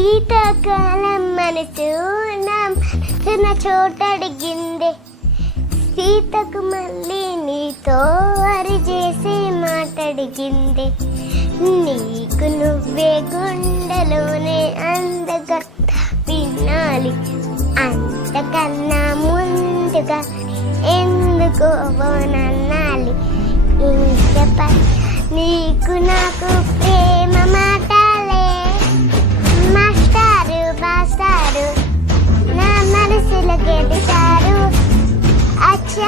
శీతాకాలం మనసు నా మనసున చోటడిగిందే, సీతకు మళ్ళీ నీతో అరిచేసి మాటడిగిందే, నీకు నువ్వే గుండెలోనే అందగా వినాలి, అంతకన్నా ముందుగా ఎందుకో నన్నాలి, ఇంకపై నీకు నాకు ప్రేమ మాటాలే, మాస్టారు బాస్టారు నా మనసులో గెలిచారు.